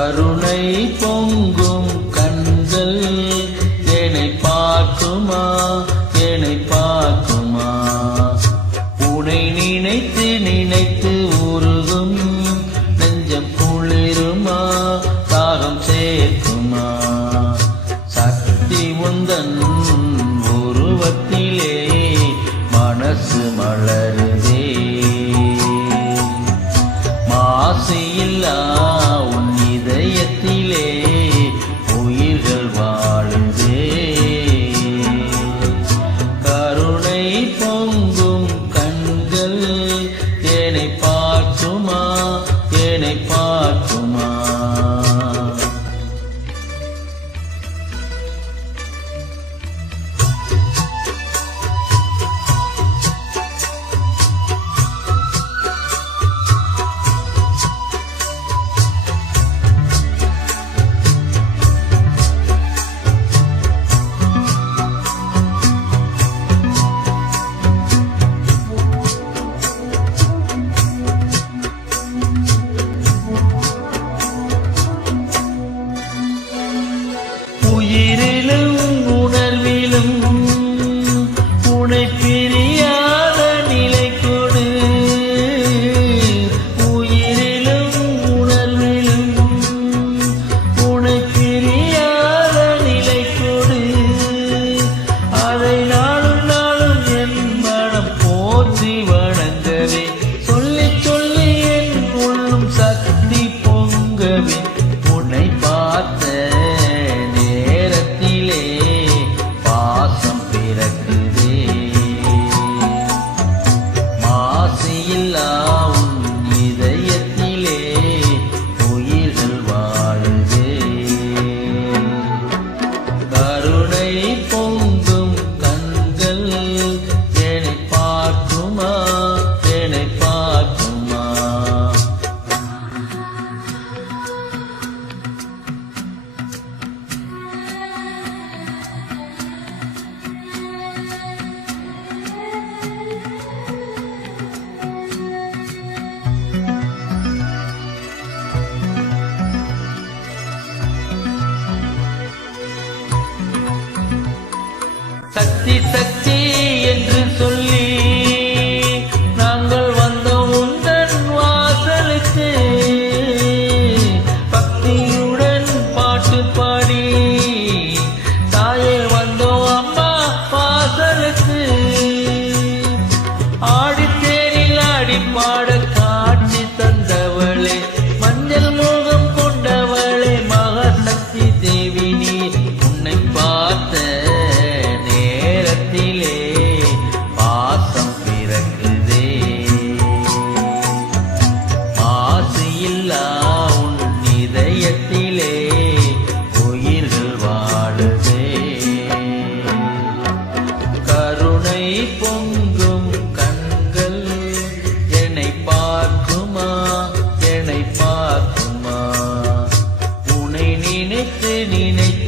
கருணை பொங்கும் கண்கள் என்னை பார்க்குமா, என்னை பார்க்குமா. உனை நினைத்து நினைத்து உருகும் நெஞ்சம் குளிருமா, தாகம் சேர்க்குமா. சக்தி உந்தன் உருவத்திலே மனசு மலருதே, மாசியில்லா உன் இதயத்திலே உயிர்கள் வாழுதே. கருணை பொங்கும் கண்கள் என்னை பார்க்குமா, என்னை பார்க்குமா. உயிரிலும் உணர்விலும் உனை பிரியாத நிலை கொடு. உயிரிலும் உணர்விலும் உனை பிரியாத நிலை கொடு. அதை நாளும் நாளும் என் மனம் போற்றி வணங்கவே, சொல்லி சொல்லி என் உள்ளும் சக்தி பொங்கவே. உன்னை பார்த்த பாசம் பிறக்குதே, மாசியில்லா உன் இதயத்திலே உயிர்கள் வாழுதே. கருணை பொங்கும் கண்கள் என்னை பார்க்குமா, என்னை பார்க்குமா. சக்தி சக்தி என்று சொல்லி நாங்கள் வந்தோம் உந்தன் வாசலுக்கு. பக்தியுடன் பாட்டு பாடி தாயே வந்தோம் அம்மா வாசலுக்கு. ஆடித்தேரில் ஆடி பாட காட்சி தந்தவளே, மஞ்சள் மோகம் கொண்டவளே, மகாசக்தி தேவி நீ. உன்னை பார்த்த பாசம் பிறக்குதே, மாசியில்லா உன் இதயத்திலே உயிர்கள் வாழுதே. கருணை பொங்கும் கண்கள் என்னை பார்க்குமா, என்னை பார்க்குமா. உன்னை நினைத்து நினைத்து